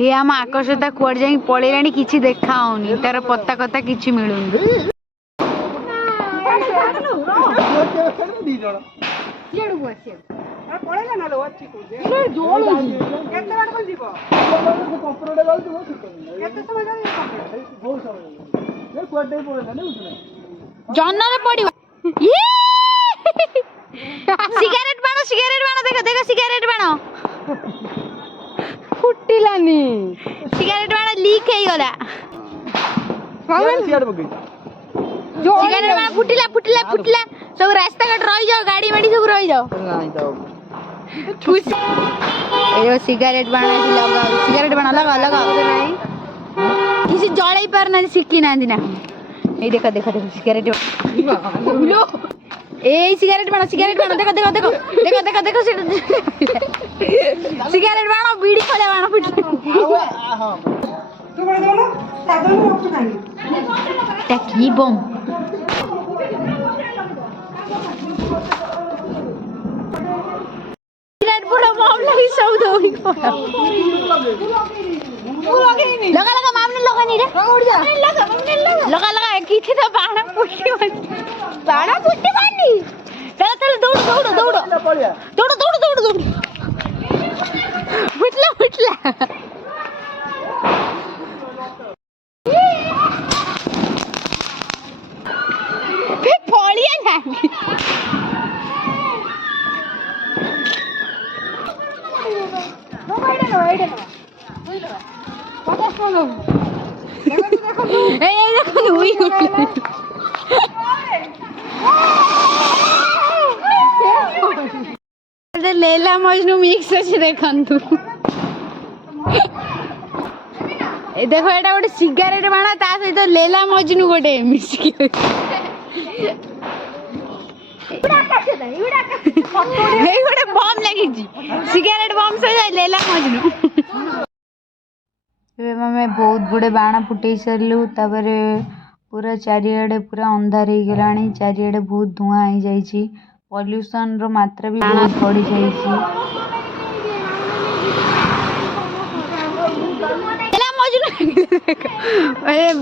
ये आम आकर्षता कुआड़ जाई पड़ेलानी किछि देखा होनी तार पत्ता कत्ता किछि मिलुनी जन्नरे पड़िबो सिगरेट बाण देखो देखो सिगरेट बाण फुटिलानी सिगरेट बाण लीक हे गला सिगरेट बाण फुटिला फुटिला फुटिला सब रास्ता कट रही जाओ गाड़ी माड़ी सब रही जाओ ए सिगरेट बाण लगाओ सिगरेट बाण लगाओ लगाओ किसी जळै पार ना सिक्की ना दिना ए देखो देखो देखो सिगरेट ए सिगरेट बाण देखो देखो देखो देखो देखो देखो सिगरेट बाण बीड़ी खोले बाण फुट तू बड़ा दो ना साधन रख नहीं टकी बम सिगरेट पूरा बम लगी सब दौड़ी लगा लगा मामने लगा नहीं रे लगा लगा किथे तो बाण फुटी मारनी चलो चलो दौड़ दौड़ दौड़ दौड़ दौड़ दौड़ दौड़ फुटला फुटला पड़िया ना लैला मजनू मिक्स अच्छे देखु देखो एटा गोटे सिगारेट बाण ता सहित लैला मजनू गोटे मिसिकी गोटे बम लगी सिगारेट बम सहित लैला मजनू आम बहुत गुड़े बाण फुटे सारू पूरा चारिआडे पूरा अंधार हो गलानी चारिआडे बहुत धुआं हो जाइए पॉल्यूशन रो मात्रा भी बहुत बढ़ जाइए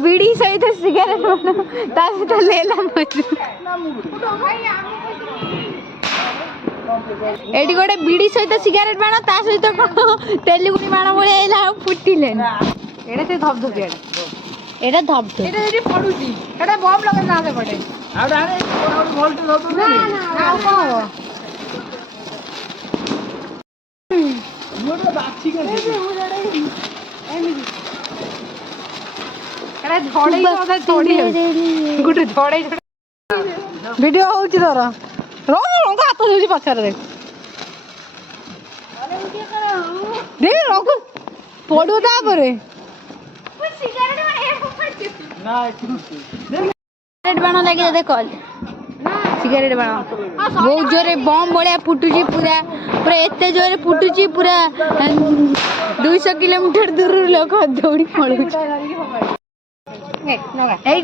बीड़ी सहित सिगारेट सहित लेला मजनू एटी गोटे बीड़ी सहित सिगारेट बाण ता सहित तेलुगुनी बाण भाई फुटिले एटा से धबधबिया एटा धबधब एटा जेडी पडुची एटा बम लगे ना से पडे आ डारे वोल्टेज होतो ना ना को मोटा बाछी के एमिजी एटा झड़े होता थोड़ी गुटे झड़े वीडियो होउची तोरा रो रंग हाथ देउची पछारे देख दे रंग पडू ता परे सिगरेट बाण लगे देख सिगरेट बाण बहुत जोरे बम भाया फुटुची पूरा पूरा एत जोरे फुटुची पूरा 200 किलोमीटर दूर लोक दौड़ी पड़ू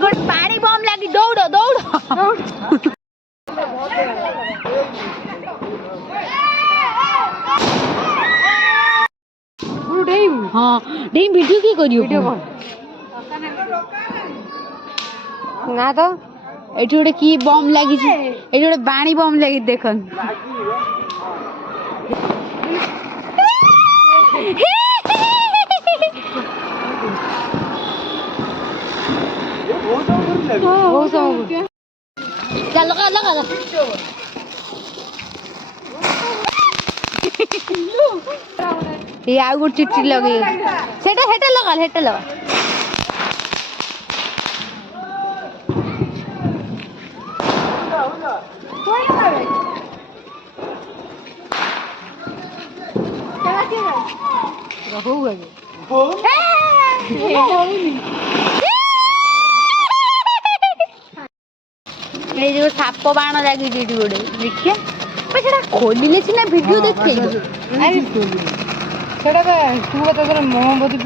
गोटे पानी बम लगी दौड़ दौड़ हाँ डेम वीडियो की करियो ना तो एठी गोटे की बम लगी एठी गोटे बाणी बम लगी देखन चल लगा लगा ये आउ गोटे चिट्ठी लगे सेटा हेटा लगा जो साप बाण लगी गोटे देखिए खोलिले सीना वीडियो देखे मोहम्मदी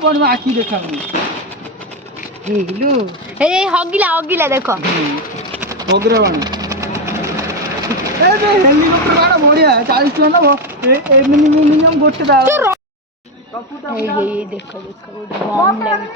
पूरी आखि देखा हगिला हगिला देख हेलिकप्टर बाण बढ़िया 40 टका नब मिनिमम गोटे ये देखो देखो बम लगी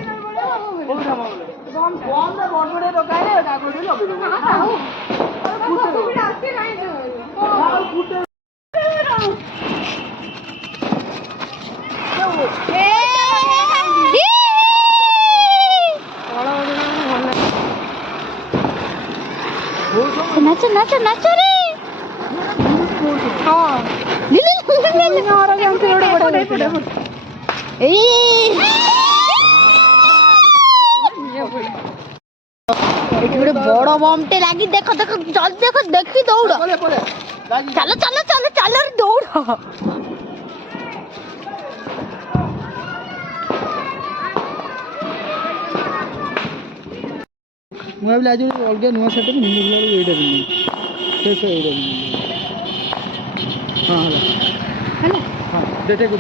नाचो नाचो नाचो रे हाँ गोटे बड़ बमटे लगी देख देख जल्दी देख देखी दौड़ चलो चलो चलो चलो दौड़ मैं भी आज अलग नुआ सेट एटा शेष एटा हाँ है हाँ डेटे को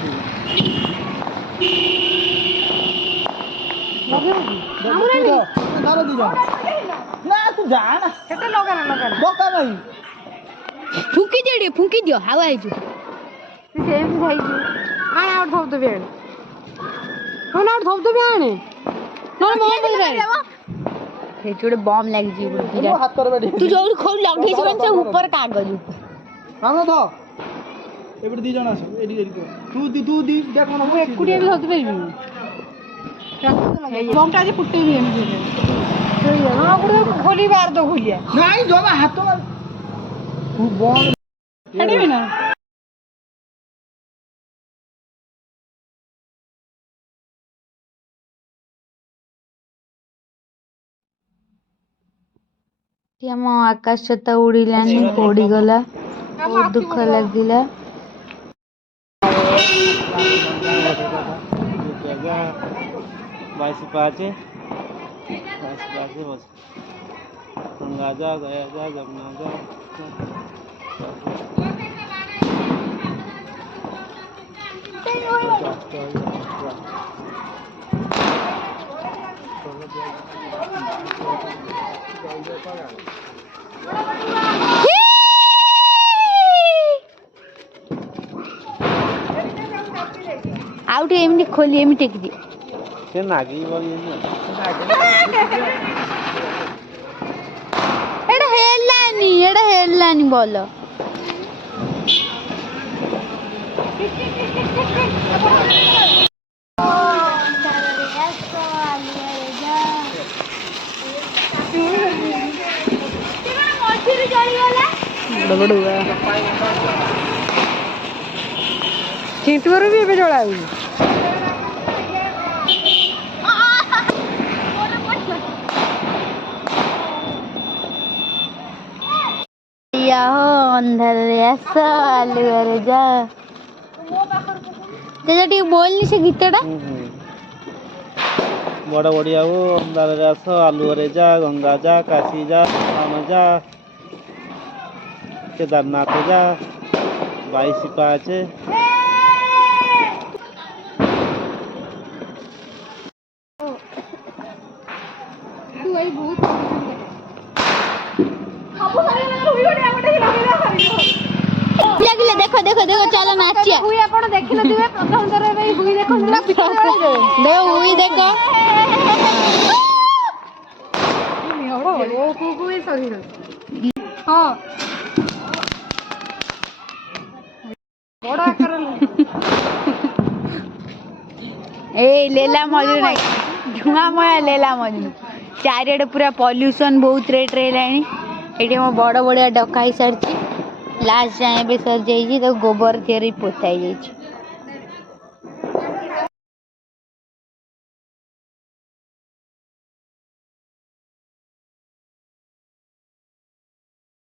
फुंकी दियो हवा बम लगी तू जो खोल लगे ऊपर कागज एबे दी जणा तू दी देख मन एकुटिया भी धरते पारिबी बमटा आज फुटेबी एमती हाँ खोली बार दो खोलिया नहीं जमा हाथ तू बम छाड़ेबी ना आम आकाश छता उड़िलानी पड़गला बहुत दुख लगिला गंगा जा गया जा जमुना जा आउट एमनी खोली एमनी टेक दी से नागी बोली एड़ा हेलानी बोलो चिंटूर भी एबे जला हो अंधार आलुआरे जा टे बोलनी से गीतटा बड़ बढ़िया हो अंधार आस आलुआरे जा गंगा जा काशी जा राम जा केदारनाथ जा 22 पाँच लगिले देखो देखो देखो चलो नाचिया हुई आपण देखिलो दिबे प्रथम थर रे हुई देखो ना पिछे दे हुई देखो मेहड़ो ओ कुकु ही सही हां बड़ा कर ए लेला मजू नहीं धुआं मया लेला मजू चारिआडे पूरा पॉल्यूशन बहुत रेट रहलानी एठी हम बड़ बड़िया डका ही सारची लास्ट जाए भी सर जाइए तो गोबर थेरी पोता जाइए।